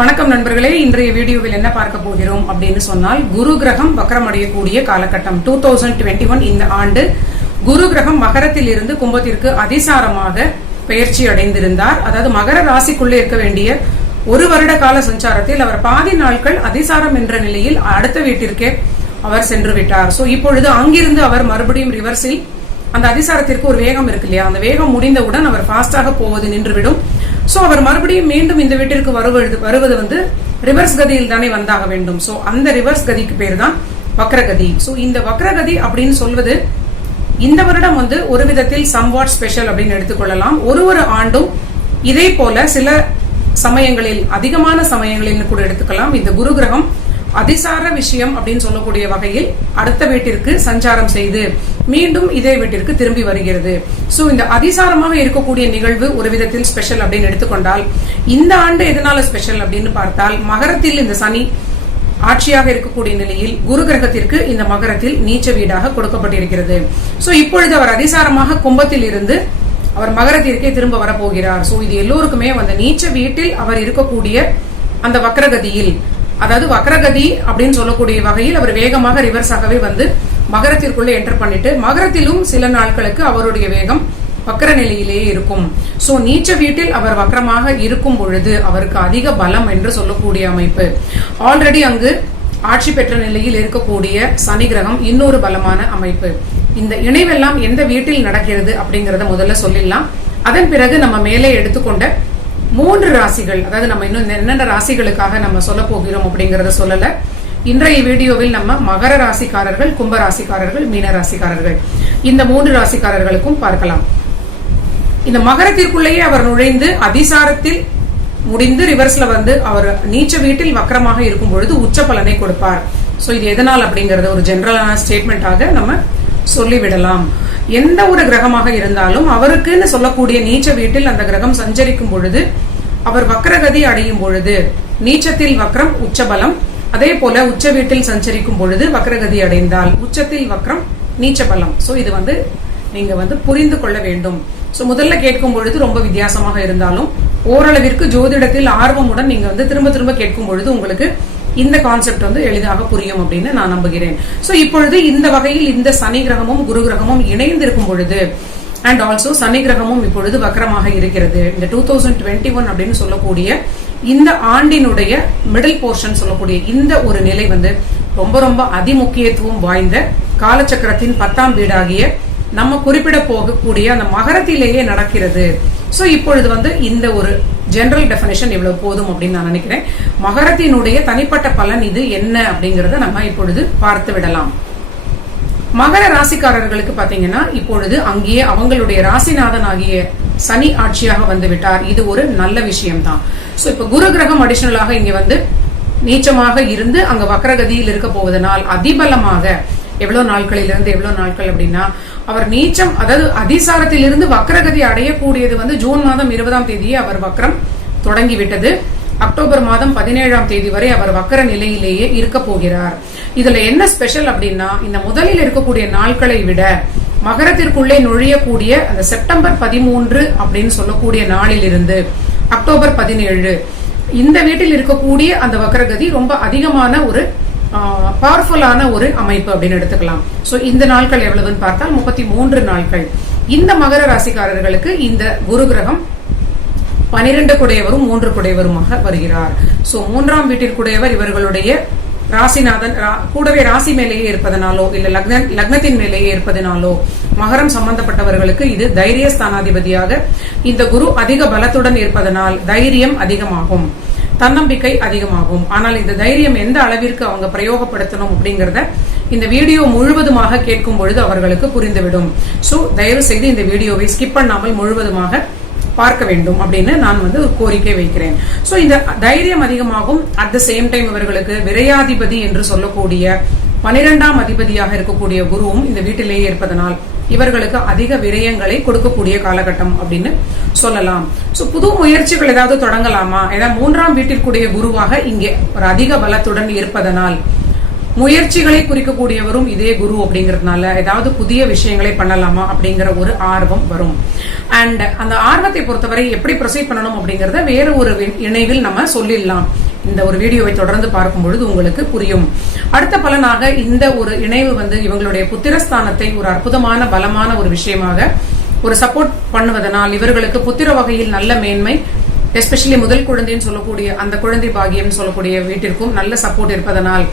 வணக்கம் நண்பர்களே, இன்றைய வீடியோவில் என்ன பார்க்க போகிறோம் அப்படின்னு சொன்னால், குரு கிரகம் வக்ரம் அடையக்கூடிய காலகட்டம் 2021. இந்த ஆண்டு குரு கிரகம் மகரத்தில் இருந்து கும்பத்திற்கு அதிசாரமாக பெயர்ச்சி அடைந்திருந்தார். அதாவது மகர ராசிக்குள்ளே இருக்க வேண்டிய ஒரு வருட கால சஞ்சாரத்தில் அவர் பாதி நாட்கள் அதிசாரம் என்ற நிலையில் அடுத்த வீட்டிற்கே அவர் சென்று விட்டார். சோ இப்பொழுது அங்கிருந்து அவர் மறுபடியும் ரிவர்ஸில் அந்த அதிசாரத்திற்கு ஒரு வேகம் இருக்கு இல்லையா, அந்த வேகம் முடிந்தவுடன் அவர் ஃபாஸ்டாக போவது நின்றுவிடும். சோ அவர் மறுபடியும் மீண்டும் இந்த வீட்டிற்கு வருவது வந்து ரிவர்ஸ் கதியில் தானே வந்தாக வேண்டும். சோ அந்த ரிவர்ஸ் கதிக்கு பேர் தான் வக்ரகதி. சோ இந்த வக்ரகதி அப்படின்னு சொல்வது இந்த வருடம் வந்து ஒரு விதத்தில் சம்வாட் ஸ்பெஷல் அப்படின்னு எடுத்துக்கொள்ளலாம். ஒரு ஆண்டும் இதே போல சில சமயங்களில், அதிகமான சமயங்களில் கூட எடுத்துக்கலாம், இந்த குரு கிரகம் அதிசார விஷயம் அப்படின்னு சொல்லக்கூடிய வகையில் அடுத்த வீட்டிற்கு சஞ்சாரம் செய்து மீண்டும் இதே வீட்டிற்கு திரும்பி வருகிறது. சோ இந்த அதிசாரமாக இருக்கக்கூடிய நிகழ்வு ஒரு விதத்தில் ஸ்பெஷல் அப்படின்னு எடுத்துக்கொண்டால், இந்த ஆண்டு எதனால ஸ்பெஷல் அப்படின்னு பார்த்தால், மகரத்தில் இந்த சனி ஆட்சியாக இருக்கக்கூடிய நிலையில் குரு கிரகத்திற்கு இந்த மகரத்தில் நீச்ச வீடாக கொடுக்கப்பட்டிருக்கிறது. சோ இப்பொழுது அவர் அதிசாரமாக கும்பத்தில் இருந்து அவர் மகரத்திற்கே திரும்ப வரப்போகிறார். சோ இது எல்லோருக்குமே அந்த நீச்ச வீட்டில் அவர் இருக்கக்கூடிய அந்த வக்ரகதியில், அதாவது வக்ரகதி அப்படின்னு சொல்லக்கூடிய வகையில் அவர் வேகமாக ரிவர்ஸாகவே வந்து மகரத்திற்குள்ளே என்டர் பண்ணிட்டு, மகரத்திலும் சில நாட்களுக்கு அவருடைய வேகம் வக்ர நிலையிலேயே இருக்கும். சோ நீச்ச வீட்டில் அவர் வக்ரமாக இருக்கும் பொழுது அவருக்கு அதிக பலம் என்று சொல்லக்கூடிய அமைப்பு. ஆல்ரெடி அங்கு ஆட்சி பெற்ற நிலையில் இருக்கக்கூடிய சனி கிரகம் இன்னொரு பலமான அமைப்பு. இந்த இணைவெல்லாம் எந்த வீட்டில் நடக்கிறது அப்படிங்கறத முதல்ல சொல்லிடலாம். அதன் பிறகு நம்ம மேலே எடுத்துக்கொண்ட 3 ராசிகள், அதாவது நம்ம இன்னும் என்னென்ன ராசிகளுக்காக நம்ம சொல்ல போகிறோம் அப்படிங்கறத சொல்லல. இன்றைய வீடியோவில் நம்ம மகர ராசிக்காரர்கள், கும்ப ராசிக்காரர்கள், மீன ராசிக்காரர்கள், இந்த 3 ராசிக்காரர்களுக்கும் பார்க்கலாம். இந்த மகரத்திற்குள்ளேயே அவர் நுழைந்து அதிசாரத்தில் முடிந்து ரிவர்ஸ்ல வந்து அவர் நீச்ச வீட்டில் வக்ரமாக இருக்கும் பொழுது உச்ச பலனை கொடுப்பார். சோ இது எதனால் அப்படிங்கறத ஒரு ஜெனரலான ஸ்டேட்மெண்டாக நம்ம சொல்லிவிடலாம். எந்த ஒரு கிரகமாக இருந்தாலும் அவருக்குன்னு சொல்லக்கூடிய நீச்ச வீட்டில் அந்த கிரகம் சஞ்சரிக்கும் பொழுது, அவர் வக்ரகதி அடையும் பொழுது, நீச்சத்தில் வக்ரம் உச்சபலம், அதே போல உச்ச வீட்டில் சஞ்சரிக்கும் பொழுது வக்ரகதி அடைந்தால் உச்சத்தில் வக்ரம் நீச்ச பலம். சோ இது வந்து நீங்க வந்து புரிந்து கொள்ள வேண்டும். சோ முதல்ல கேட்கும் பொழுது ரொம்ப வித்தியாசமாக இருந்தாலும் ஓரளவிற்கு ஜோதிடத்தில் ஆர்வமுடன் நீங்க வந்து திரும்ப திரும்ப கேட்கும் பொழுது உங்களுக்கு இந்த கான்செப்ட் வந்து எளிதாக புரியும் அப்படின்னு நான் நம்புகிறேன். சோ இப்பொழுது இந்த வகையில் இந்த சனி கிரகமும் குரு கிரகமும் இணைந்திருக்கும் பொழுது, அண்ட் ஆல்சோ சனி கிரகமும் இப்பொழுது வக்ரமாக இருக்கிறது. இந்த 2021 அப்படின்னு சொல்லக்கூடிய இந்த ஆண்டினுடைய மிடில் போர்ஷன் சொல்லக்கூடிய இந்த ஒரு நிலை வந்து ரொம்ப ரொம்ப அதிமுக்கியத்துவம் வாய்ந்த காலச்சக்கரத்தின் 10ஆம் வீடாகிய நம்ம குறிப்பிட போகக்கூடிய அந்த மகரத்திலேயே நடக்கிறது. சோ இப்பொழுது வந்து இந்த ஒரு ஜெனரல் டெபினிஷன் இவ்வளவு போதும் அப்படின்னு நான் நினைக்கிறேன். மகரத்தினுடைய தனிப்பட்ட பலன் இது என்ன அப்படிங்கறத நம்ம இப்பொழுது பார்த்து விடலாம். மகர ராசிக்காரர்களுக்கு பாத்தீங்கன்னா இப்பொழுது அங்கேயே அவங்களுடைய ராசிநாதன் ஆகிய சனி ஆட்சியாக வந்து விட்டார். இது ஒரு நல்ல விஷயம் தான். சோ இப்ப குரு கிரகம் அடிஷனலாக இங்க வந்து நீச்சமாக இருந்து அங்க வக்ரகதியில் இருக்க போவதனால் அதிபலமாக எவ்வளவு நாட்களிலிருந்து எவ்வளவு நாட்கள் அப்படின்னா, அவர் நீச்சம், அதாவது அதிசாரத்தில் இருந்து வக்ரகதி அடையக்கூடியது வந்து ஜூன் மாதம் 20ஆம் தேதியே அவர் வக்ரம் தொடங்கிவிட்டது. அக்டோபர் மாதம் 17ஆம் தேதி வரை அவர் வக்ர நிலையிலேயே இருக்க போகிறார். இதுல என்ன ஸ்பெஷல் அப்படின்னா, இந்த முதலில் இருக்கக்கூடிய நாட்களை விட மகரத்திற்குள்ளே நுழையக்கூடிய அந்த செப்டம்பர் 13 அப்படின்னு சொல்லக்கூடிய நாளில் இருந்து அக்டோபர் 17 இந்த வீட்டில் இருக்கக்கூடிய அந்த வக்ரகதி ரொம்ப அதிகமான ஒரு பவர்ஃபுல்லான ஒரு அமைப்பு அப்படின்னு எடுத்துக்கலாம். சோ இந்த நாட்கள் எவ்வளவுன்னு பார்த்தால் 33 நாட்கள். இந்த மகர ராசிக்காரர்களுக்கு இந்த குரு கிரகம் 12 குடையவரும் 3 குடையவருமாக வருகிறார். சோ 3ஆம் வீட்டிற்குடையவர் இவர்களுடைய ராசிநாதன், கூடவே ராசி மேலேயே இருப்பதனாலோ இல்ல லக்னத்தின் மேலேயே இருப்பதனாலோ மகரம் சம்பந்தப்பட்டவர்களுக்கு இது தைரிய ஸ்தானாதிபதியாக இந்த குரு அதிக பலத்துடன் இருப்பதனால் தைரியம் அதிகமாகும், தன்னம்பிக்கை அதிகமாகும். ஆனால் இந்த தைரியம் எந்த அளவிற்கு அவங்க பிரயோகப்படுத்தணும் அப்படிங்கறத இந்த வீடியோ முழுவதுமாக கேட்கும் பொழுது அவர்களுக்கு புரிந்துவிடும். சோ தயவு செய்து இந்த வீடியோவை ஸ்கிப் பண்ணாமல் முழுவதுமாக பார்க்க வேண்டும் அப்படின்னு நான் வந்து ஒரு கோரிக்கை வைக்கிறேன். சோ இந்த தைரியம் அதிகமாகும். அட் த சேம் டைம் இவர்களுக்கு விரையாதிபதி என்று சொல்லக்கூடிய 12ஆம் அதிபதியாக இருக்கக்கூடிய குருவும் இந்த வீட்டிலேயே இருப்பதனால் இவர்களுக்கு அதிக விரயங்களை கொடுக்கக்கூடிய காலகட்டம் அப்படின்னு சொல்லலாம். சோ புது முயற்சிகள் ஏதாவது தொடங்கலாமா, ஏதாவது 3ஆம் வீட்டிற்குடைய குருவாக இங்கே ஒரு அதிக பலத்துடன் இருப்பதனால் முயற்சிகளை குறிக்கக்கூடியவரும் இதே குரு அப்படிங்கறதுனால ஏதாவது புதிய விஷயங்களை பண்ணலாமா அப்படிங்கிற ஒரு ஆர்வம் வரும். அண்ட் அந்த ஆர்வத்தை பொறுத்தவரை எப்படி ப்ரொசீட் பண்ணணும் அப்படிங்கறத வேற ஒரு இணைவில் நம்ம சொல்லிடலாம். இந்த ஒரு வீடியோவை தொடர்ந்து பார்க்கும் பொழுது உங்களுக்கு புரியும். அடுத்த பலனாக இந்த ஒரு இணைவு வந்து இவங்களுடைய புத்திரஸ்தானத்தை ஒரு அற்புதமான பலமான ஒரு விஷயமாக ஒரு சப்போர்ட் பண்ணுவதனால் இவர்களுக்கு புத்திர வகையில் நல்ல மேன்மை, எஸ்பெஷலி முதல் குழந்தைன்னு சொல்லக்கூடிய அந்த குழந்தை பாகியம் சொல்லக்கூடிய வீட்டிற்கும் நல்ல சப்போர்ட் இருப்பதனால்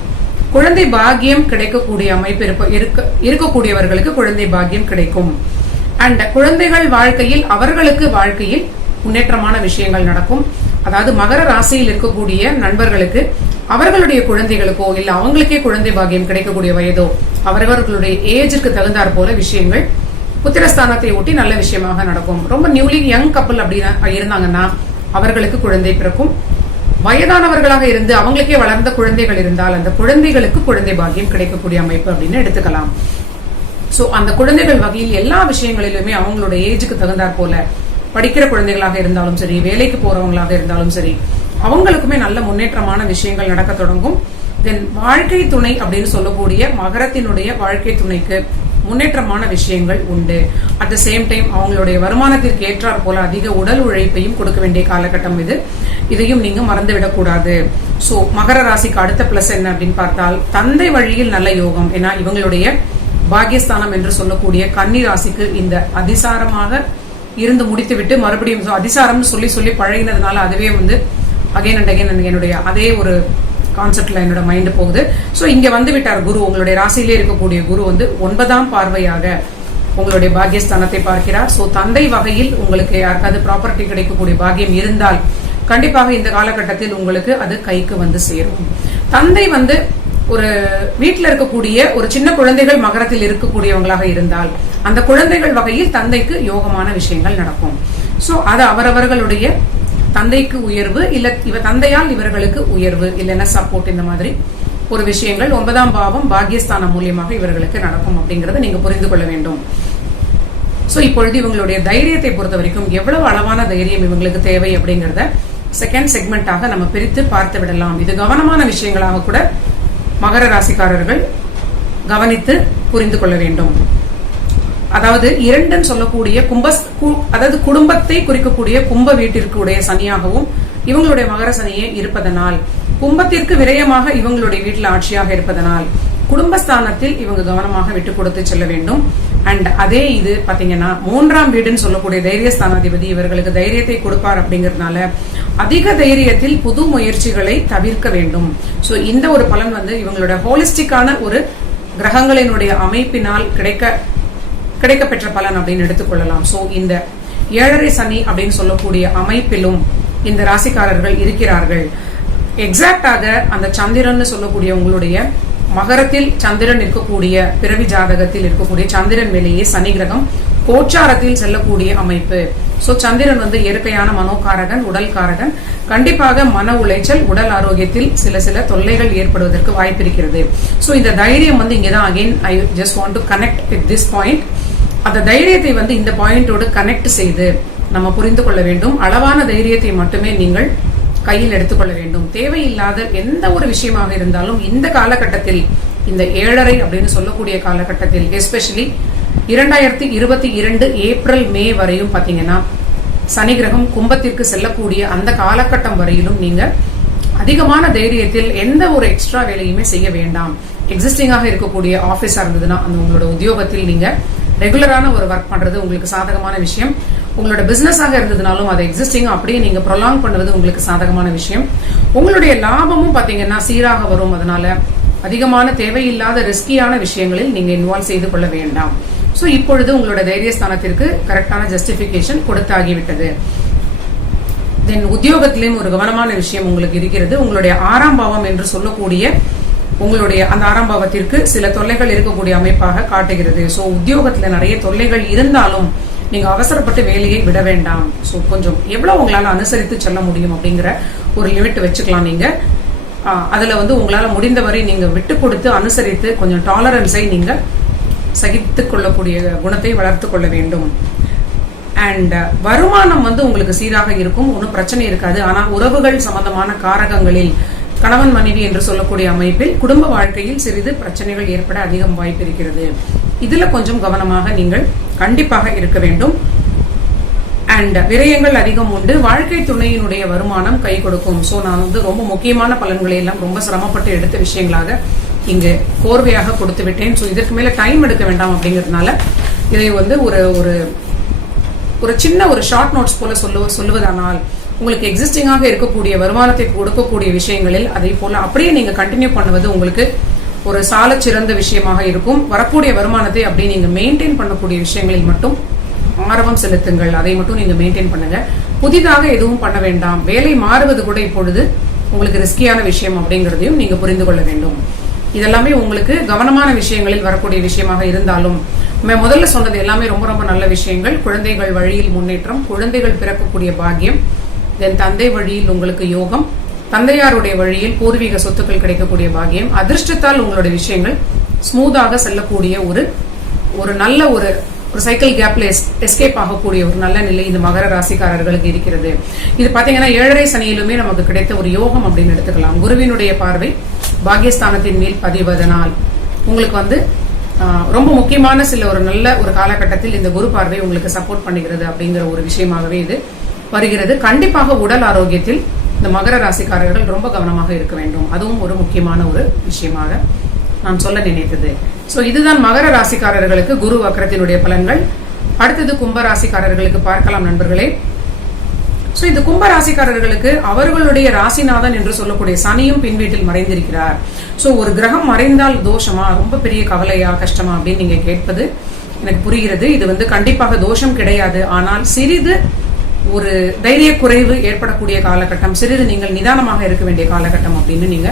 குழந்தை பாகியம் கிடைக்கக்கூடிய அமைப்பு இருக்கக்கூடியவர்களுக்கு குழந்தை பாகியம் கிடைக்கும். அண்ட் குழந்தைகள் வாழ்க்கையில் அவர்களுக்கு வாழ்க்கையில் முன்னேற்றமான விஷயங்கள் நடக்கும். அதாவது மகர ராசியில் இருக்கக்கூடிய நண்பர்களுக்கு அவர்களுடைய குழந்தைகளுக்கோ இல்ல அவங்களுக்கே குழந்தை பாகியம் கிடைக்கக்கூடிய வயதோ அவர்களுடைய ஏஜுக்கு தகுந்தாற் போல விஷயங்கள் புத்திரஸ்தானத்தை ஒட்டி நல்ல விஷயமாக நடக்கும். ரொம்ப நியூலி யங் கப்பல் அப்படி இருந்தாங்கன்னா அவர்களுக்கு குழந்தை பிறக்கும். வயதானவர்களாக இருந்து அவங்களுக்கே வளர்ந்த குழந்தைகள் இருந்தால் அந்த குழந்தைகளுக்கு குழந்தை பாகியம் கிடைக்கக்கூடிய அமைப்பு அப்படின்னு எடுத்துக்கலாம். சோ அந்த குழந்தைகள் வகையில் எல்லா விஷயங்களிலுமே அவங்களோட ஏஜுக்கு தகுந்தாற் போல படிக்கிற குழந்தைகளாக இருந்தாலும் சரி, வேலைக்கு போறவங்களாக இருந்தாலும் சரி, அவங்களுக்குமே நல்ல முன்னேற்றமான விஷயங்கள் நடக்க தொடங்கும். தென் வாழ்க்கை துணை அப்படின்னு சொல்லக்கூடிய மகரத்தினுடைய வாழ்க்கை துணைக்கு முன்னேற்றமான விஷயங்கள் உண்டு. அட் த சேம் டைம் அவங்களுடைய வருமானத்திற்கு ஏற்றாற் போல அதிக உடல் உழைப்பையும் கொடுக்க வேண்டிய காலகட்டம் இது. இதையும் நீங்க மறந்துவிடக்கூடாது. சோ மகர ராசிக்கு அடுத்த பிளஸ் என்ன அப்படின்னு பார்த்தால் தந்தை வழியில் நல்ல யோகம். ஏன்னா இவங்களுடைய பாகியஸ்தானம் என்று சொல்லக்கூடிய கன்னி ராசிக்கு இந்த அதிசாரமாக இருந்து முடித்துவிட்டு மறுபடியும் அதிசாரம்னு சொல்லி பழகினதுனால அதுவே வந்து அகைன் அண்ட் அகைன் என்னுடைய அதே ஒரு கான்செப்ட்ல என்னோட மைண்ட் போகுது. சோ இங்க வந்து விட்டார் குரு. உங்களுடைய ராசியிலே இருக்கக்கூடிய குரு வந்து 9ஆம் பார்வையாக உங்களுடைய பாகியஸ்தானத்தை பார்க்கிறார். சோ தந்தை வகையில் உங்களுக்கு யாருக்காவது ப்ராப்பர்ட்டி கிடைக்கக்கூடிய பாகியம் இருந்தால் கண்டிப்பாக இந்த காலகட்டத்தில் உங்களுக்கு அது கைக்கு வந்து சேரும். தந்தை வந்து ஒரு வீட்டில் இருக்கக்கூடிய ஒரு சின்ன குழந்தைகள் மகரத்தில் இருக்கக்கூடியவங்களாக இருந்தால் அந்த குழந்தைகள் வகையில் தந்தைக்கு யோகமான விஷயங்கள் நடக்கும். சோ அது அவரவர்களுடைய தந்தைக்கு உயர்வு இல்ல தந்தையால் இவர்களுக்கு உயர்வு இல்லைன்னா சப்போர்ட், இந்த மாதிரி ஒரு விஷயங்கள் 9ஆம் பாவம் பாகியஸ்தானம் மூலியமாக இவர்களுக்கு நடக்கும் அப்படிங்கறத நீங்க புரிந்து கொள்ள வேண்டும். சோ இப்பொழுது இவங்களுடைய தைரியத்தை பொறுத்த வரைக்கும் எவ்வளவு அளவான தைரியம் இவங்களுக்கு தேவை அப்படிங்கறத செகண்ட் செக்மெண்டாக நம்ம பிரித்து பார்த்து விடலாம். இது கவனமான விஷயங்களாக கூட மகர ராசிக்காரர்கள் கவனித்து புரிந்து கொள்ள வேண்டும். அதாவது 2 சொல்லக்கூடிய அதாவது குடும்பத்தை குறிக்கக்கூடிய கும்ப வீட்டிற்கு உடைய சனியாகவும் இவங்களுடைய மகர சனியே இருப்பதனால் கும்பத்திற்கு விரயமாக இவங்களுடைய வீட்டில் ஆட்சியாக இருப்பதனால் குடும்பஸ்தானத்தில் இவங்க கவனமாக விட்டு கொடுத்து செல்ல வேண்டும். அண்ட் அதே இது பாத்தீங்கன்னா 3ஆம் வீடுன்னு சொல்லக்கூடிய தைரியஸ்தானாதிபதி இவர்களுக்கு தைரியத்தை கொடுப்பார் அப்படிங்கறதுனால அதிக தைரியத்தில் புது முயற்சிகளை தவிர்க்க வேண்டும். சோ இந்த ஒரு பலன் வந்து இவங்களோட ஹோலிஸ்டிக்கான ஒரு கிரகங்களினுடைய அமைப்பினால் கிடைக்க பெற்ற பலன் அப்படின்னு எடுத்துக்கொள்ளலாம். சோ இந்த 7.5 சனி அப்படின்னு சொல்லக்கூடிய அமைப்பிலும் இந்த ராசிக்காரர்கள் இருக்கிறார்கள். எக்ஸாக்டாக அந்த சந்திரன் சொல்லக்கூடிய உங்களுடைய மகரத்தில் சந்திரன் இருக்கக்கூடிய பிறவி ஜாதகத்தில் இருக்கக்கூடிய சந்திரன் மேலேயே சனி கிரகம் கோச்சாரத்தில் செல்லக்கூடிய அமைப்பு. சோ சந்திரன் வந்து இயற்கையான மனோகாரகன், உடல் காரகன். கண்டிப்பாக மன உளைச்சல், உடல் ஆரோக்கியத்தில் சில தொல்லைகள் ஏற்படுவதற்கு வாய்ப்பு இருக்கிறது. சோ இந்த தைரியம் வந்து இங்கதான் again I just want to connect with this point. அந்த தைரியத்தை வந்து இந்த பாயிண்டோடு கனெக்ட் செய்து நம்ம புரிந்து கொள்ள வேண்டும். அளவான தைரியத்தை மட்டுமே நீங்கள் கையில் எடுத்துக்கொள்ள வேண்டும். தேவையில்லாத எந்த ஒரு விஷயமாக இருந்தாலும் இந்த காலகட்டத்தில், இந்த 7.5 அப்படின்னு சொல்லக்கூடிய காலகட்டத்தில், எஸ்பெஷலி 2022 ஏப்ரல் மே வரையும் பாத்தீங்கன்னா சனி கிரகம் கும்பத்திற்கு செல்லக்கூடிய அந்த காலகட்டம் வரையிலும் நீங்க அதிகமான தைரியத்தில் எந்த ஒரு எக்ஸ்ட்ரா வேலையுமே செய்ய வேண்டாம். எக்ஸிஸ்டிங்காக இருக்கக்கூடிய ஆபீஸா இருந்ததுன்னா அந்த உங்களோட உத்தியோகத்தில் நீங்க ரெகுலரான ஒரு ஒர்க் பண்றது உங்களுக்கு சாதகமான விஷயம். உங்களோட பிசினஸ் ஆக இருந்ததுனாலும் அதை எக்ஸிஸ்டிங் அப்படியே நீங்க ப்ரொலாங் பண்ணுவது உங்களுக்கு சாதகமான விஷயம். உங்களுடைய லாபமும் பாத்தீங்கன்னா சீராக வரும். அதனால அதிகமான தேவையில்லாத ரிஸ்கியான விஷயங்களில் நீங்க இன்வால்வ் செய்து கொள்ள வேண்டாம். சோ இப்பொழுது உங்களோட தைரியஸ்தானத்திற்கு கரெக்டான ஜஸ்டிபிகேஷன் கொடுத்தாகிவிட்டது. தென் உத்தியோகத்திலும் ஒரு கவனமான விஷயம் உங்களுக்கு இருக்கிறது. உங்களுடைய 6ஆம் பாவம் என்று சொல்லக்கூடிய உங்களுடைய அந்த 6ஆம் பாவத்திற்கு சில தொல்லைகள் இருக்கக்கூடிய அமைப்பாக காட்டுகிறது. சோ உத்தியோகத்துல நிறைய தொல்லைகள் இருந்தாலும் நீங்க அவசரப்பட்டு வேலையை விட வேண்டாம். சோ கொஞ்சம் எவ்வளவு உங்களால அனுசரித்து செல்ல முடியும் அப்படிங்கிற ஒரு லிமிட் வச்சுக்கலாம். நீங்க அதுல வந்து உங்களால முடிந்தவரை நீங்க விட்டு கொடுத்து அனுசரித்து கொஞ்சம் டாலரன்ஸை நீங்க சகித்துக் கொள்ளக்கூடிய குணத்தை வளர்த்து கொள்ள வேண்டும். அண்ட் வருமானம் வந்து உங்களுக்கு சீராக இருக்கும், ஒன்றும் பிரச்சனை இருக்காது. ஆனா உறவுகள் சம்பந்தமான காரகங்களில் கணவன் மனைவி என்று சொல்லக்கூடிய அமைப்பில் குடும்ப வாழ்க்கையில் சிறிது பிரச்சனைகள் ஏற்பட அதிகம் வாய்ப்பு இருக்கிறது. இதுல கொஞ்சம் கவனமாக நீங்கள் கண்டிப்பாக இருக்க வேண்டும். அண்ட் விரயங்கள் அதிகம் உண்டு. வாழ்க்கை துணையினுடைய வருமானம் கை கொடுக்கும். சோ நான் ரொம்ப முக்கியமான பலன்களை எல்லாம் ரொம்ப சிரமப்பட்டு எடுத்த விஷயங்களாக இங்கு கோர்வையாக கொடுத்து விட்டேன். சோ இதற்கு மேல டைம் எடுக்க வேண்டாம் அப்படிங்கிறதுனால இதை ஒரு சின்ன ஒரு ஷார்ட் நோட்ஸ் போல சொல்லுவதானால் உங்களுக்கு எக்ஸிஸ்டிங்காக இருக்கக்கூடிய வருமானத்தை கொடுக்கக்கூடிய விஷயங்களில் அதை போல அப்படியே நீங்க கண்டினியூ பண்ணுவது உங்களுக்கு ஒரு சால சிறந்த விஷயமாக இருக்கும். வரக்கூடிய வருமானத்தை அப்படியே நீங்க மெயின்டைன் பண்ணக்கூடிய விஷயங்களில் மட்டும் ஆர்வம் செலுத்துங்கள். அதை மட்டும் நீங்க மெயின்டைன் பண்ணுங்க. புதிதாக எதுவும் பண்ண வேண்டாம். வேலை மாறுவது கூட இப்பொழுது உங்களுக்கு ரிஸ்கியான விஷயம் அப்படிங்கறதையும் நீங்க புரிந்து கொள்ள வேண்டும். இதெல்லாமே உங்களுக்கு கவனமான விஷயங்களில் வரக்கூடிய விஷயமாக இருந்தாலும் முதல்ல சொன்னது எல்லாமே ரொம்ப ரொம்ப நல்ல விஷயங்கள். குழந்தைகள் வழியில் முன்னேற்றம், குழந்தைகள் பிறக்கக்கூடிய பாக்கியம், தென் தந்தை வழியில் உங்களுக்கு யோகம், தந்தையாருடைய வழியில் பூர்வீக சொத்துக்கள் கிடைக்கக்கூடிய பாக்கியம், அதிர்ஷ்டத்தால் உங்களுடைய விஷயங்கள் ஸ்மூத்தாக செல்லக்கூடிய ஒரு நல்ல ஒரு சைக்கிள் கேப்ல எஸ்கேப் ஆகக்கூடிய ஒரு நல்ல நிலை இந்த மகர ராசிக்காரர்களுக்கு இருக்கிறது. இது பாத்தீங்கன்னா 7.5 சனியிலுமே நமக்கு கிடைத்த ஒரு யோகம் அப்படின்னு எடுத்துக்கலாம். குருவினுடைய பார்வை பாகியஸ்தானத்தின் மேல் பதிவதனால் உங்களுக்கு ரொம்ப முக்கியமான ஒரு நல்ல ஒரு காலகட்டத்தில் இந்த குரு பார்வை உங்களுக்கு சப்போர்ட் பண்ணுகிறது அப்படிங்கிற ஒரு விஷயமாகவே இது வருகிறது. கண்டிப்பாக உடல் ஆரோக்கியத்தில் இந்த மகர ராசிக்காரர்கள் ரொம்ப கவனமாக இருக்க வேண்டும். அதுவும் ஒரு முக்கியமான ஒரு விஷயமாக நான் சொல்ல நினைத்தது. சோ இதுதான் மகர ராசிக்காரர்களுக்கு குரு வக்ரத்தினுடைய பலன்கள். அடுத்தது கும்ப ராசிக்காரர்களுக்கு பார்க்கலாம் நண்பர்களே. சோ இந்த கும்ப ராசிக்காரர்களுக்கு அவர்களுடைய ராசிநாதன் என்று சொல்லக்கூடிய சனியும் பின் வீட்டில் மறைந்திருக்கிறார். சோ ஒரு கிரகம் மறைந்தால் தோஷமா, ரொம்ப பெரிய கவலையா, கஷ்டமா அப்படின்னு நீங்க கேட்பது எனக்கு புரிகிறது. இது கண்டிப்பாக தோஷம் கிடையாது. ஆனால் சிறிது ஒரு தைரிய குறைவு ஏற்படக்கூடிய காலகட்டம், சிறிது நீங்கள் நிதானமாக இருக்க வேண்டிய காலகட்டம் அப்படின்னு நீங்க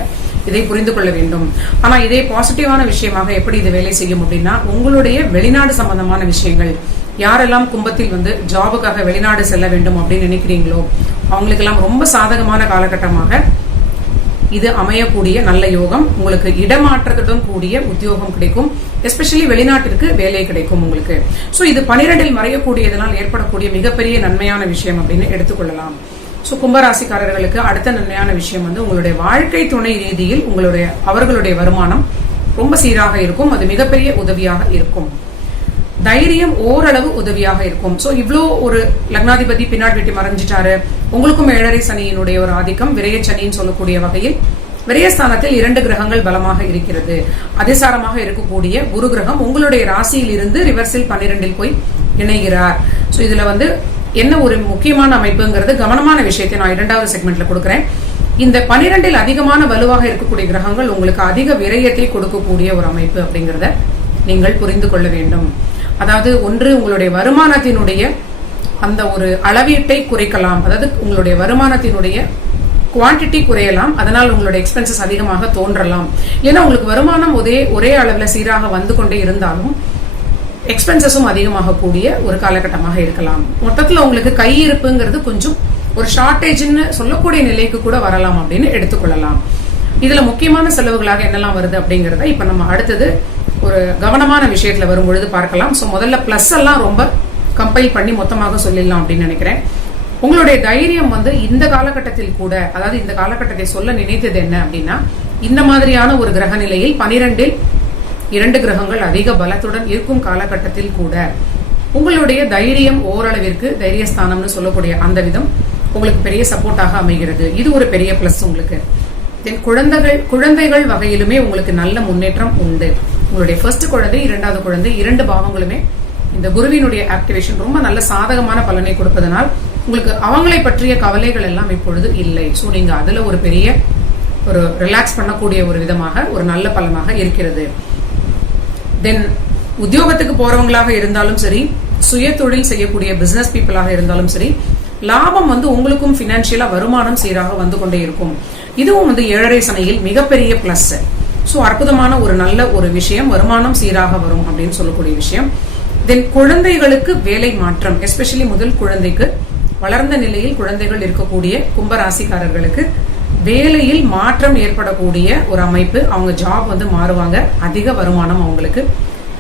இதை புரிந்து கொள்ள வேண்டும். ஆனா இதே பாசிட்டிவான விஷயமாக எப்படி இது வேலை செய்யும் அப்படின்னா, உங்களுடைய வெளிநாடு சம்பந்தமான விஷயங்கள், யாரெல்லாம் கும்பத்தில் ஜாபுக்காக வெளிநாடு செல்ல வேண்டும் அப்படின்னு நினைக்கிறீங்களோ அவங்களுக்கெல்லாம் ரொம்ப சாதகமான காலகட்டமாக இது அமையக்கூடிய நல்ல யோகம். உங்களுக்கு இடமாற்றத்துடன் கூடிய உத்தியோகம் கிடைக்கும். எஸ்பெஷலி வெளிநாட்டிற்கு வேலை கிடைக்கும் உங்களுக்கு. சோ இது 12இல் மறையக்கூடியதனால் ஏற்படக்கூடிய மிகப்பெரிய நன்மையான விஷயம் அப்படின்னு எடுத்துக்கொள்ளலாம். சோ கும்பராசிக்காரர்களுக்கு அடுத்த நன்மையான விஷயம் உங்களுடைய வாழ்க்கை துணை ரீதியில் அவர்களுடைய வருமானம் ரொம்ப சீராக இருக்கும். அது மிகப்பெரிய உதவியாக இருக்கும். தைரியம் ஓரளவு உதவியாக இருக்கும். சோ இவ்வளோ ஒரு லக்னாதிபதி பின்னாடி வெட்டி மறைஞ்சிட்டாரு. உங்களுக்கும் 7.5 சனியினுடைய ஒரு ஆதிக்கம், விரய சனின்னு சொல்லக்கூடிய வகையில் விரயஸ்தானத்தில் 2 கிரகங்கள் பலமாக இருக்கிறது. அதிசாரமாக இருக்கக்கூடிய குரு கிரகம் உங்களுடைய ராசியில் இருந்து ரிவர்ஸில் 12இல் போய் இணைகிறார். சோ இதுல என்ன ஒரு முக்கியமான அமைப்புங்கிறது, கவனமான விஷயத்தை நான் 2வது செக்மெண்ட்ல கொடுக்கிறேன். இந்த 12இல் அதிகமான வலுவாக இருக்கக்கூடிய கிரகங்கள் உங்களுக்கு அதிக விரயத்தை கொடுக்கக்கூடிய ஒரு அமைப்பு அப்படிங்கறத நீங்கள் புரிந்து கொள்ள வேண்டும். அதாவது ஒன்று, உங்களுடைய வருமானத்தினுடைய அந்த ஒரு அளவீட்டை குறைக்கலாம். அதாவது உங்களுடைய வருமானத்தினுடைய குவான்டிட்டி குறையலாம். அதனால் உங்களுடைய எக்ஸ்பென்சஸ் அதிகமாக தோன்றலாம். ஏன்னா உங்களுக்கு வருமானம் ஒரே அளவுல சீராக வந்து கொண்டே இருந்தாலும் எக்ஸ்பென்சஸும் அதிகமாக கூடிய ஒரு காலகட்டமாக இருக்கலாம். மொத்தத்துல உங்களுக்கு கையிருப்புங்கிறது கொஞ்சம் ஒரு ஷார்டேஜ்னு சொல்லக்கூடிய நிலைக்கு கூட வரலாம் அப்படின்னு எடுத்துக்கொள்ளலாம். இதுல முக்கியமான செலவுகளாக என்னெல்லாம் வருது அப்படிங்கறத இப்ப நம்ம அடுத்தது ஒரு கவனமான விஷயத்துல வரும்பொழுது பார்க்கலாம். சோ முதல்ல பிளஸ் எல்லாம் ரொம்ப கம்பைல் பண்ணி மொத்தமாக சொல்லிடலாம் அப்படின்னு நினைக்கிறேன். உங்களுடைய தைரியம் இந்த காலகட்டத்தில் கூட, அதாவது இந்த காலகட்டத்தை சொல்ல நினைத்தது என்ன அப்படின்னா, இந்த மாதிரியான ஒரு கிரக நிலையில் 12இல் 2 கிரகங்கள் அதிக பலத்துடன் இருக்கும் காலகட்டத்தில் கூட உங்களுடைய தைரியம் ஓரளவிற்கு, தைரியஸ்தானம்னு சொல்லக்கூடிய அந்த விதம் உங்களுக்கு பெரிய சப்போர்ட்டாக அமைகிறது. இது ஒரு பெரிய பிளஸ் உங்களுக்கு. தென் குழந்தைகள் வகையிலுமே உங்களுக்கு நல்ல முன்னேற்றம் உண்டு. உங்களுடைய ஃபர்ஸ்ட் குழந்தை, 2வது குழந்தை, 2 பாவங்களுமே இந்த குருவினுடைய ஆக்டிவேஷன் ரொம்ப நல்ல சாதகமான பலனை கொடுப்பதனால் உங்களுக்கு அவங்களை பற்றிய கவலைகள் எல்லாம் இப்பொழுது இல்லை. சோ நீங்க அதுல ஒரு பெரிய ஒரு ரிலாக்ஸ் பண்ணக்கூடிய ஒரு விதமாக ஒரு நல்ல பலனாக இருக்கிறது. தென் உத்தியோகத்துக்கு போறவங்களாக இருந்தாலும் சரி, சுய தொழில் செய்யக்கூடிய பிசினஸ் பீப்புளாக இருந்தாலும் சரி, லாபம் உங்களுக்கும் பினான்சியலா வருமானம் சீராக வந்து கொண்டே இருக்கும். இதுவும் 7.5 சனியில் மிகப்பெரிய பிளஸ். சோ அற்புதமான ஒரு நல்ல ஒரு விஷயம், வருமானம் சீராக வரும் அப்படின்னு சொல்லக்கூடிய விஷயம். தென் குழந்தைகளுக்கு வேலை மாற்றம், எஸ்பெஷலி முதல் குழந்தைக்கு வளர்ந்த நிலையில் குழந்தைகள் இருக்கக்கூடிய கும்பராசிக்காரர்களுக்கு வேலையில் மாற்றம் ஏற்படக்கூடிய ஒரு அமைப்பு. அவங்க ஜாப் மாறுவாங்க, அதிக வருமானம் அவங்களுக்கு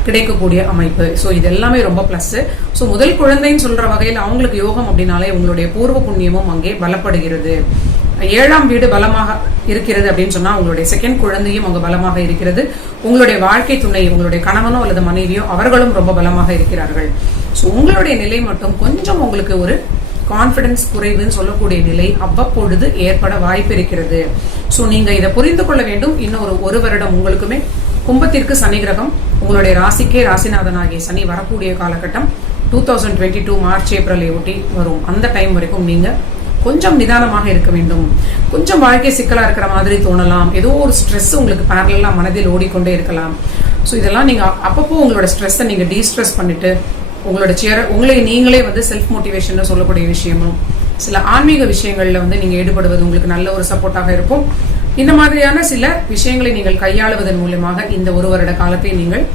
கிடைக்கக்கூடிய அமைப்பு. சோ இது எல்லாமே ரொம்ப பிளஸ். சோ முதல் குழந்தைன்னு சொல்ற வகையில் அவங்களுக்கு யோகம் அப்படின்னாலே உங்களுடைய பூர்வ புண்ணியமும் அங்கே பலப்படுகிறது. 7ஆம் வீடு பலமாக இருக்கிறது அப்படின்னு சொன்னா உங்களுடைய செகண்ட் குழந்தையும் அங்க பலமாக இருக்கிறது. உங்களுடைய வாழ்க்கை துணை, உங்களுடைய கணவனோ அல்லது மனைவியோ அவர்களும் ரொம்ப பலமாக இருக்கிறார்கள். ஸோ உங்களுடைய நிலை மட்டும் கொஞ்சம் உங்களுக்கு ஒரு கான்பிடன்ஸ் குறைவுன்னு சொல்லக்கூடிய நிலை அவ்வப்பொழுது ஏற்பட வாய்ப்பு இருக்கிறது. ஸோ நீங்க இதை புரிந்து கொள்ள வேண்டும். இன்னும் ஒரு வருடம் உங்களுக்குமே கும்பத்திற்கு சனி கிரகம் உங்களுடைய ராசிக்கே ராசிநாதனாகிய சனி வரக்கூடிய காலகட்டம் 2022 மார்ச் ஏப்ரலை ஒட்டி வரும். அந்த டைம் வரைக்கும் நீங்க கொஞ்சம் நிதானமாக இருக்க வேண்டும். கொஞ்சம் வாழ்க்கை சிக்கலா இருக்கிற மாதிரி தோணலாம். ஏதோ ஒரு ஸ்ட்ரெஸ் உங்களுக்கு பேரலா மனதில் ஓடிக்கொண்டே இருக்கலாம். ஸோ இதெல்லாம் நீங்க அப்பப்போ உங்களோட ஸ்ட்ரெஸ்ஸை நீங்க டீஸ்ட்ரெஸ் பண்ணிட்டு உங்களோட உங்களை நீங்களே வந்து செல்ஃப் மோட்டிவேஷன் சொல்லக்கூடிய விஷயமும் சில ஆன்மீக விஷயங்கள்ல வந்து நீங்க ஈடுபடுவது உங்களுக்கு நல்ல ஒரு சப்போர்ட்டாக இருக்கும். இந்த மாதிரியான சில விஷயங்களை நீங்கள் கையாளுவதன் மூலமாக இந்த ஒரு வருட காலத்தை நீங்கள்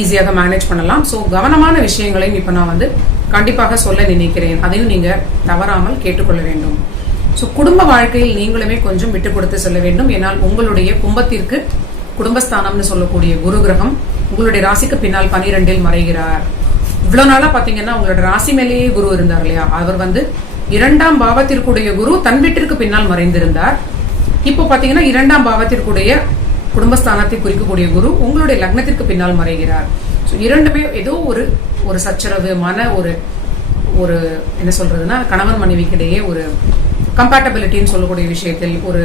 ஈஸியாக மேனேஜ் பண்ணலாம். ஸோ கவனமான விஷயங்களையும் இப்ப நான் வந்து கண்டிப்பாக சொல்ல நினைக்கிறேன். அதையும் நீங்க தவறாமல் கேட்டுக்கொள்ள வேண்டும். ஸோ குடும்ப வாழ்க்கையில் நீங்களுமே கொஞ்சம் விட்டு கொடுத்து செல்ல வேண்டும். ஏன்னால் உங்களுடைய கும்பத்திற்கு குடும்பஸ்தானம்னு சொல்லக்கூடிய குரு கிரகம் உங்களுடைய ராசிக்கு பின்னால் 12 மறைகிறார். இவ்வளவு நாளா பாத்தீங்கன்னா உங்களோட ராசி மேலேயே குரு இருந்தார் இல்லையா, அவர் வந்து 2ஆம் பாவத்திற்குடைய குரு தன் வீட்டிற்கு பின்னால் மறைந்திருந்தார். இப்போ பாத்தீங்கன்னா 2ஆம் பாவத்திற்குடைய குடும்பஸ்தானத்தை குறிக்கக்கூடிய குரு உங்களுடைய லக்னத்திற்கு பின்னால் மறைகிறார். இரண்டுமே ஏதோ ஒரு சச்சரவு ஒரு என்ன சொல்றதுன்னா கணவன் மனைவிக்கிடையே ஒரு கம்பேட்டபிலிட்டின்னு சொல்லக்கூடிய விஷயத்தில் ஒரு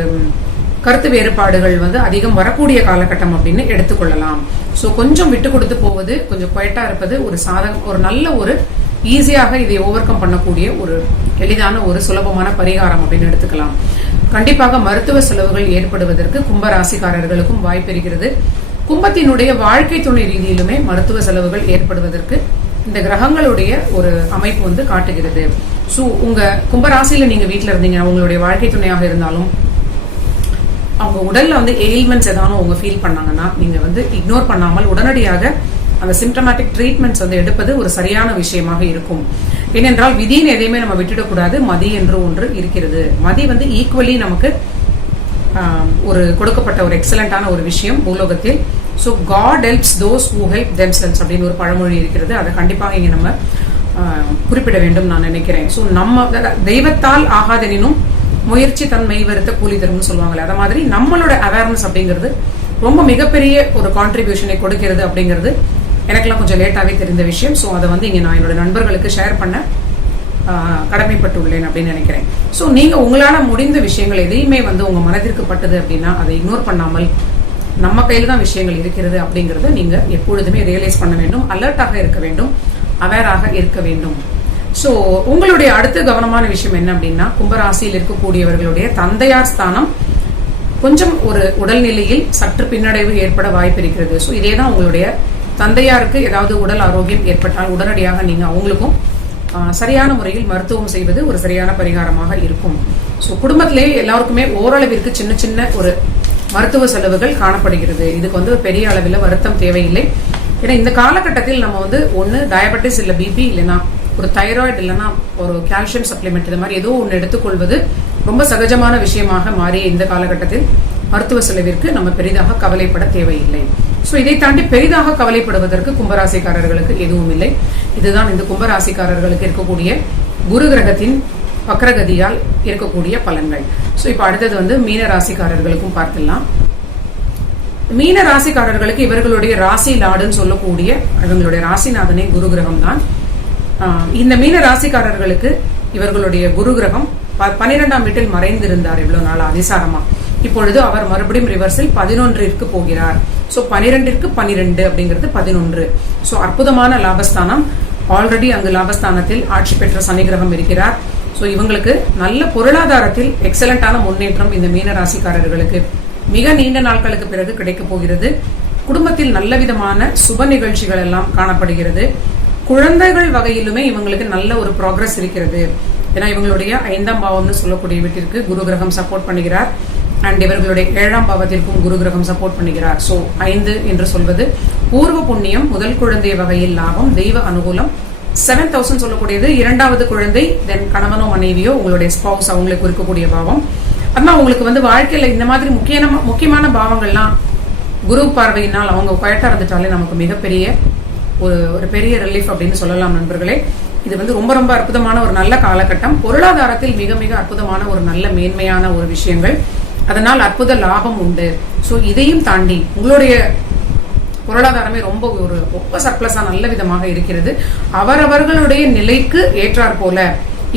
கருத்து வேறுபாடுகள் வந்து அதிகம் வரக்கூடிய காலகட்டம் அப்படின்னு எடுத்துக்கொள்ளலாம். ஸோ கொஞ்சம் விட்டு கொடுத்து போவது, கொஞ்சம் குவைட்டா இருப்பது ஒரு நல்ல ஒரு ஈஸியாக இதை ஓவர் கம் பண்ணக்கூடிய ஒரு எளிதான ஒரு சுலபமான பரிகாரம் அப்படின்னு எடுத்துக்கலாம். கண்டிப்பாக மருத்துவ செலவுகள் ஏற்படுவதற்கு கும்ப ராசிக்காரர்களுக்கும் வாய்ப்பு இருக்கிறது. கும்பத்தினுடைய வாழ்க்கை துணை ரீதியிலுமே மருத்துவ செலவுகள் ஏற்படுவதற்கு இந்த கிரகங்களுடைய ஒரு அமைப்பு வந்து காட்டுகிறது. ஸோ உங்க கும்பராசியில நீங்க வீட்டுல இருந்தீங்க, உங்களுடைய வாழ்க்கை துணையாக இருந்தாலும் அவங்க உடல்ல வந்து எயில்மெண்ட்ஸ் ஏதாவது அவங்க ஃபீல் பண்ணாங்கன்னா நீங்க வந்து இக்னோர் பண்ணாமல் உடனடியாக அந்த சிம்டமேட்டிக் ட்ரீட்மெண்ட்ஸ் வந்து எடுப்பது ஒரு சரியான விஷயமாக இருக்கும். ஏனென்றால் விதின்னு எதையுமே நம்ம விட்டுடக்கூடாது. மதி என்று ஒன்று இருக்கிறது. மதி வந்து ஈக்குவலி நமக்கு ஒரு கொடுக்கப்பட்ட ஒரு எக்ஸலண்டான ஒரு விஷயம் பூலோகத்தில். So god helps those who help themselves அப்படின்னு ஒரு பழமொழி இருக்கிறது. அதை கண்டிப்பாக இங்க நம்ம குறிப்பிட வேண்டும் நான் நினைக்கிறேன். ஸோ நம்ம தெய்வத்தால் ஆகாதெனினும் முயற்சி தன்மை வருத்த கூலி தரும்னு சொல்லுவாங்களே, அத மாதிரி நம்மளோட அவேர்னஸ் அப்படிங்கிறது ரொம்ப மிகப்பெரிய ஒரு கான்ட்ரிபியூஷனை கொடுக்கிறது அப்படிங்கிறது எனக்கெல்லாம் கொஞ்சம் லேட்டாவே தெரிந்த விஷயம். ஸோ அதை வந்து இங்க நான் என்னோட நண்பர்களுக்கு ஷேர் பண்ண கடமைப்பட்டுள்ளேன் அப்படின்னு நினைக்கிறேன். ஸோ நீங்க உங்களால முடிந்த விஷயங்கள் எதையுமே வந்து உங்க மனதிற்கு பட்டது அப்படின்னா அதை இக்னோர் பண்ணாமல் நம்ம கையில தான் விஷயங்கள் இருக்கிறது அப்படிங்கறத நீங்க எப்பொழுதுமே ரியலைஸ் பண்ண வேண்டும். அலர்ட்டாக இருக்க வேண்டும், அவேராக இருக்க வேண்டும். சோ உங்களுடைய அடுத்த கவனமான விஷயம் என்ன அப்படின்னா, கும்பராசியில் இருக்கக்கூடியவர்களுடைய தந்தையார் ஸ்தானம் கொஞ்சம் ஒரு உடல்நிலையில் சற்று பின்னடைவு ஏற்பட வாய்ப்பு இருக்கிறது. ஸோ இதே தான் உங்களுடைய தந்தையாருக்கு ஏதாவது உடல் ஆரோக்கியம் ஏற்பட்டால் உடனடியாக நீங்க அவங்களுக்கும் சரியான முறையில் மருத்துவம் செய்வது ஒரு சரியான பரிகாரமாக இருக்கும். ஸோ குடும்பத்திலேயே எல்லாருக்குமே ஓரளவிற்கு சின்ன சின்ன ஒரு மருத்துவ செலவுகள் காணப்படுகிறது. இதுக்கு வந்து பெரிய அளவில் வருத்தம் தேவையில்லை. ஏன்னா இந்த காலகட்டத்தில் நம்ம வந்து ஒன்று டயபெட்டிஸ் இல்லை பிபி இல்லைன்னா ஒரு தைராய்டு இல்லைன்னா ஒரு கால்சியம் சப்ளிமெண்ட் இது மாதிரி ஏதோ ஒன்று எடுத்துக்கொள்வது ரொம்ப சகஜமான விஷயமாக மாறிய இந்த காலகட்டத்தில் மருத்துவ செலவிற்கு நம்ம பெரிதாக கவலைப்பட தேவையில்லை. ஸோ இதை தாண்டி பெரிதாக கவலைப்படுவதற்கு கும்பராசிக்காரர்களுக்கு எதுவும் இல்லை. இதுதான் இந்த கும்பராசிக்காரர்களுக்கு இருக்கக்கூடிய குரு கிரகத்தின் வக்ரகதியால் இருக்கக்கூடிய பலன்கள். ஸோ இப்போ அடுத்தது வந்து மீன ராசிக்காரர்களுக்கும் பார்த்துடலாம். மீன ராசிக்காரர்களுக்கு இவர்களுடைய ராசி லாடுன்னு சொல்லக்கூடிய இவங்களுடைய ராசிநாதனே குரு கிரகம் தான். இந்த மீன ராசிக்காரர்களுக்கு இவர்களுடைய குரு கிரகம் 12ஆம் வீட்டில் மறைந்திருந்தார் இவ்வளவு நாள் அதிசாரமா. இப்பொழுது அவர் மறுபடியும் ரிவர்ஸில் 11ற்கு போகிறார். சோ 12ற்கு 12 அப்படிங்கிறது 11. சோ அற்புதமான லாபஸ்தானம். ஆல்ரெடி அங்கு லாபஸ்தானத்தில் ஆட்சி பெற்ற சனி கிரகம் இருக்கிறார். சோ இவங்களுக்கு நல்ல பொருளாதாரத்தில் எக்ஸலண்டான முன்னேற்றம் இந்த மீன ராசிக்காரர்களுக்கு மிக நீண்ட நாட்களுக்கு பிறகு கிடைக்க போகிறது. குடும்பத்தில் நல்ல விதமான சுப நிகழ்ச்சிகள் எல்லாம் காணப்படுகிறது. குழந்தைகள் வகையிலுமே இவங்களுக்கு நல்ல ஒரு ப்ராக்ரஸ் இருக்கிறது. ஏன்னா இவங்களுடைய 5ஆம் பாவம்னு சொல்லக்கூடிய வீட்டிற்கு குரு கிரகம் சப்போர்ட் பண்ணுகிறார். அண்ட் இவர்களுடைய 7ஆம் பாவத்திற்கும் குரு கிரகம் சப்போர்ட் பண்ணுகிறார். சோ 5 என்று சொல்வது பூர்வ புண்ணியம், முதல் குழந்தை வகையில் லாபம், தெய்வ அனுகூலம். 7th house சொல்லக்கூடியது 2வது குழந்தை, தென் கணவனோ மனைவியோ உங்களுடைய ஸ்பவுஸ் அவங்களுக்கு இருக்கக்கூடிய பாவம். அதனால உங்களுக்கு வந்து வாழ்க்கையில இந்த மாதிரி முக்கியமான பாவங்கள்லாம் குரு பார்வையினால் அவங்க குயட்டா இருந்துட்டாலே நமக்கு மிகப்பெரிய ஒரு பெரிய ரிலீஃப் அப்படின்னு சொல்லலாம் நண்பர்களே. இது வந்து ரொம்ப ரொம்ப அற்புதமான ஒரு நல்ல காலகட்டம். பொருளாதாரத்தில் மிக மிக அற்புதமான ஒரு நல்ல மேன்மையான ஒரு விஷயங்கள், அதனால் அற்புத லாபம் உண்டு. சோ இதையும் தாண்டி உங்களுடைய பொருளாதாரமே ரொம்ப சர்ப்ளஸா நல்ல விதமாக இருக்கிறது. அவரவர்களுடைய நிலைக்கு ஏற்றாற் போல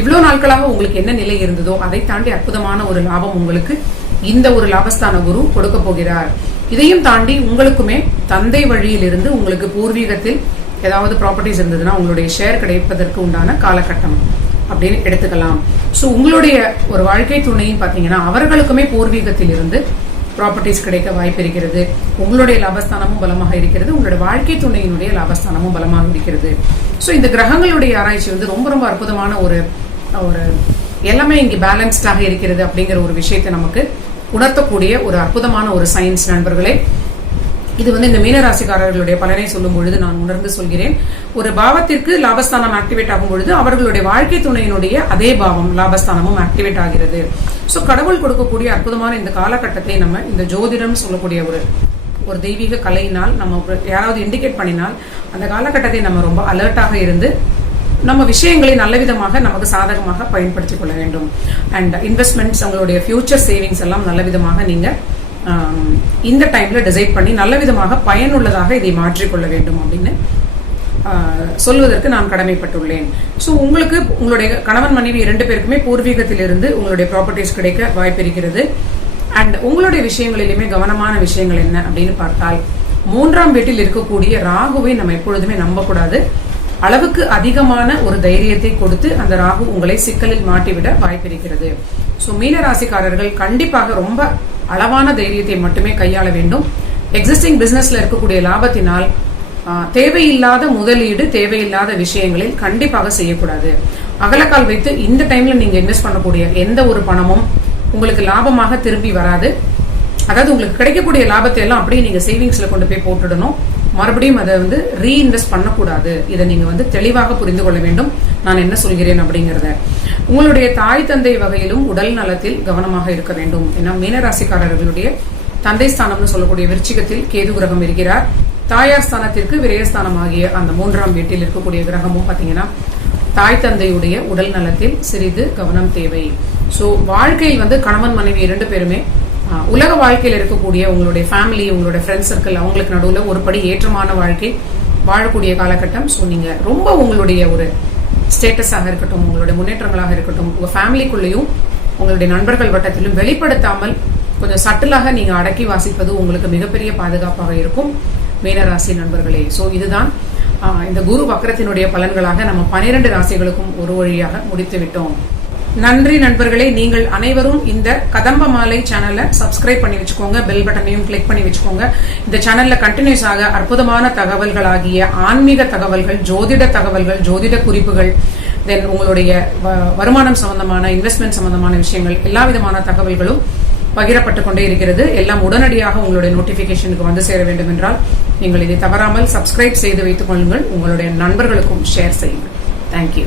இவ்வளவு நாட்களாக உங்களுக்கு என்ன நிலை இருந்ததோ அதை தாண்டி அற்புதமான ஒரு லாபம் உங்களுக்கு இந்த ஒரு லாபஸ்தான குரு கொடுக்க போகிறார். இதையும் தாண்டி உங்களுக்குமே தந்தை வழியிலிருந்து உங்களுக்கு பூர்வீகத்தில் ஏதாவது ப்ராப்பர்ட்டிஸ் இருந்ததுன்னா உங்களுடைய ஷேர் கிடைப்பதற்கு உண்டான காலகட்டம் அப்படின்னு எடுத்துக்கலாம். ஸோ உங்களுடைய ஒரு வாழ்க்கை துணையும் பார்த்தீங்கன்னா அவர்களுக்குமே பூர்வீகத்தில் இருந்து ப்ராப்பர்ட்டிஸ் கிடைக்க வாய்ப்பு இருக்கிறது. உங்களுடைய லாபஸ்தானமும் பலமாக இருக்கிறது, உங்களுடைய வாழ்க்கை துணையினுடைய லாபஸ்தானமும் பலமாக இருக்கிறது. ஸோ இந்த கிரகங்களுடைய ஆராய்ச்சி வந்து ரொம்ப ரொம்ப அற்புதமான ஒரு எல்லாமே இங்கே பேலன்ஸ்டாக இருக்கிறது அப்படிங்கிற ஒரு விஷயத்தை நமக்கு உணர்த்தக்கூடிய ஒரு அற்புதமான ஒரு சயின்ஸ் நண்பர்களே. இது வந்து இந்த மீனராசிக்காரர்களுடைய பலனை சொல்லும் பொழுது நான் உணர்ந்து சொல்கிறேன். ஒரு பாவத்திற்கு லாபஸ்தானம் ஆக்டிவேட் ஆகும் பொழுது அவர்களுடைய வாழ்க்கை துணையினுடைய அதே பாவம் லாபஸ்தானமும் ஆக்டிவேட் ஆகிறது. சோ கடவுள் கொடுக்கக்கூடிய அற்புதமான இந்த காலகட்டத்தை நம்ம இந்த ஜோதிடம் சொல்லக்கூடிய ஒரு தெய்வீக கலையினால் நம்ம யாராவது இண்டிகேட் பண்ணினால் அந்த காலகட்டத்தை நம்ம ரொம்ப அலர்ட்டாக இருந்து நம்ம விஷயங்களை நல்ல விதமாக நமக்கு சாதகமாக பயன்படுத்திக் கொள்ள வேண்டும். அண்ட் இன்வெஸ்ட்மெண்ட்ஸ் உங்களுடைய ஃபியூச்சர் சேவிங்ஸ் எல்லாம் நல்ல விதமாக நீங்க இந்த டைம்ல டிசைட் பண்ணி நல்ல விதமாக பயனுள்ளதாக இதை மாற்றிக்கொள்ள வேண்டும் அப்படின்னு சொல்வதற்கு நான் கடமைப்பட்டுள்ளேன். ஸோ உங்களுக்கு உங்களுடைய கணவன் மனைவி 2 பேருக்குமே பூர்வீகத்திலிருந்து உங்களுடைய ப்ராப்பர்ட்டிஸ் கிடைக்க வாய்ப்பு இருக்கிறது. அண்ட் உங்களுடைய விஷயங்களிலுமே கவனமான விஷயங்கள் என்ன அப்படின்னு பார்த்தால் 3ஆம் வீட்டில் இருக்கக்கூடிய ராகுவை நம்ம எப்பொழுதுமே நம்பக்கூடாது. அளவுக்கு அதிகமான ஒரு தைரியத்தை கொடுத்து அந்த ராகு உங்களை சிக்கலில் மாட்டிவிட வாய்ப்பு இருக்கிறது. ஸோ மீன ராசிக்காரர்கள் கண்டிப்பாக ரொம்ப அளவான தைரியத்தை மட்டுமே கையாள வேண்டும். எக்ஸிஸ்டிங் பிசினஸ்ல இருக்கக்கூடிய லாபத்தினால் தேவையில்லாத முதலீடு தேவையில்லாத விஷயங்களில் கண்டிப்பாக செய்யக்கூடாது. அகலக்கால் வைத்து இந்த டைம்ல நீங்க இன்வெஸ்ட் பண்ணக்கூடிய எந்த ஒரு பணமும் உங்களுக்கு லாபமாக திரும்பி வராது. அதாவது உங்களுக்கு கிடைக்கக்கூடிய லாபத்தை எல்லாம் அப்படியே நீங்க சேவிங்ஸ்ல கொண்டு போய் போட்டுடணும். மறுபடியும் அதை வந்து ரீஇன்வெஸ்ட் பண்ணக்கூடாது. இதை நீங்க வந்து தெளிவாக புரிந்து கொள்ள வேண்டும் நான் என்ன சொல்கிறேன் அப்படிங்கறத. உங்களுடைய தாய் தந்தை வகையிலும் உடல் நலத்தில் கவனமாக இருக்க வேண்டும். ஏன்னா மீனராசிக்காரர்களுடைய தந்தை ஸ்தானம்னு சொல்லக்கூடிய விருச்சிகத்தில் கேது கிரகம் இருக்கிறார். தாயார் ஸ்தானத்திற்கு விரயஸ்தானம் ஆகிய அந்த 3ஆம் வீட்டில் இருக்கக்கூடிய கிரகமும் பாத்தீங்கன்னா தாய் தந்தையுடைய உடல் நலத்தில் சிறிது கவனம் தேவை. சோ வாழ்க்கையில் வந்து கணவன் மனைவி 2 பேருமே உலக வாழ்க்கையில் இருக்கக்கூடிய உங்களுடைய ஃபேமிலி உங்களுடைய ஃப்ரெண்ட் சர்க்கிள் அவங்களுக்கு நடுவில் ஒரு படி ஏற்றமான வாழ்க்கை வாழக்கூடிய காலகட்டம். ஸோ நீங்க ரொம்ப உங்களுடைய ஒரு ஸ்டேட்டஸாக இருக்கட்டும், உங்களுடைய முன்னேற்றங்களாக இருக்கட்டும், உங்க ஃபேமிலிக்குள்ளேயும் உங்களுடைய நண்பர்கள் வட்டத்திலும் வெளிப்படுத்தாமல் கொஞ்சம் சட்டிலாக நீங்க அடக்கி வாசிப்பது உங்களுக்கு மிகப்பெரிய பாதுகாப்பாக இருக்கும் மீனராசி நண்பர்களே. ஸோ இதுதான் இந்த குரு வக்ரத்தினுடைய பலன்களாக நம்ம 12 ராசிகளுக்கும் ஒரு வழியாக முடித்து விட்டோம். நன்றி நண்பர்களே. நீங்கள் அனைவரும் இந்த கதம்ப மாலை சேனலை சப்ஸ்கிரைப் பண்ணி வச்சுக்கோங்க, பெல் பட்டனையும் கிளிக் பண்ணி வச்சுக்கோங்க. இந்த சேனல்ல கண்டினியூஸாக அற்புதமான தகவல்கள் ஆகிய ஆன்மீக தகவல்கள், ஜோதிட தகவல்கள், ஜோதிட குறிப்புகள், தென் உங்களுடைய வருமானம் சம்பந்தமான இன்வெஸ்ட்மெண்ட் சம்பந்தமான விஷயங்கள் எல்லா விதமான தகவல்களும் பகிரப்பட்டுக் கொண்டே இருக்கிறது. எல்லாம் உடனடியாக உங்களுடைய நோட்டிபிகேஷனுக்கு வந்து சேர வேண்டும் என்றால் நீங்கள் இதை தவறாமல் சப்ஸ்கிரைப் செய்து வைத்துக் கொள்ளுங்கள். உங்களுடைய நண்பர்களுக்கும் ஷேர் செய்யுங்கள். தேங்க்யூ.